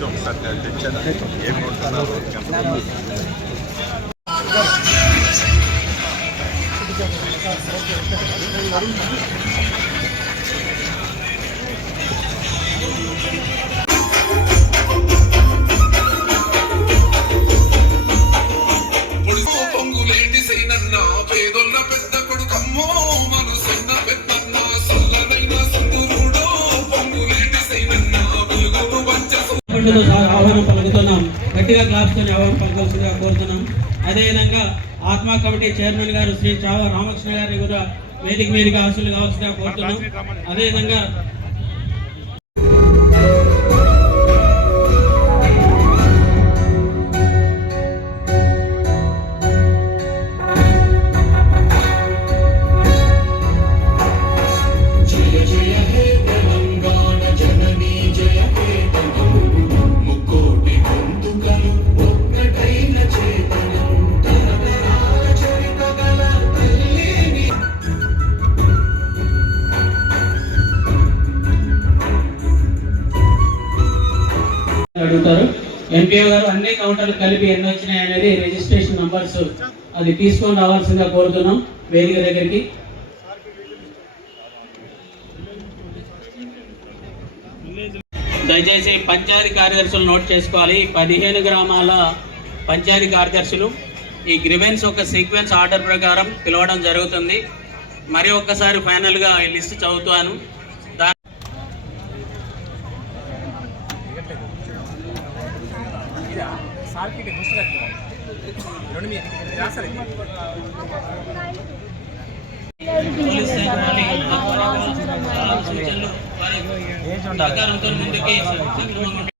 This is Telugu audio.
లిస్ట్ ఒకసారి తెచ్చాను. ఏం కొంటున్నారు పేదొల్ల పెద్ద కొడుకమ్మో మనసున్న పెద్దన్న సల్లనైన సందురుడో పొంగులేటి సైనన్న వెలుగును ఆహ్వానం పలుకుతున్నాం. గట్టిగా క్లాప్స్తో ఆహ్వానం పలకాల్సిందిగా కోరుతున్నాం. అదేవిధంగా ఆత్మా కమిటీ చైర్మన్ గారు శ్రీ చావ రామకృష్ణ గారిని కూడా వేదిక మీదుగా హాజరు కావాల్సిందిగా కోరుతున్నాం. అదేవిధంగా అడుగుతారు. ఎంపీఓ గారు అన్ని కౌంటర్లు కలిపి ఎన్ని వచ్చినాయి అనేది రిజిస్ట్రేషన్ నంబర్స్ అది తీసుకొని రావాల్సిందిగా కోరుతున్నాం వేదిక దగ్గరికి. దయచేసి పంచాయతీ కార్యదర్శులు నోట్ చేసుకోవాలి. 15 గ్రామాల పంచాయతీ కార్యదర్శులు ఈ గ్రివెన్స్ ఒక సీక్వెన్స్ ఆర్డర్ ప్రకారం పిలవడం జరుగుతుంది. మరి ఒక్కసారి ఫైనల్గా ఈ లిస్ట్ చదువుతాను. ముందుకి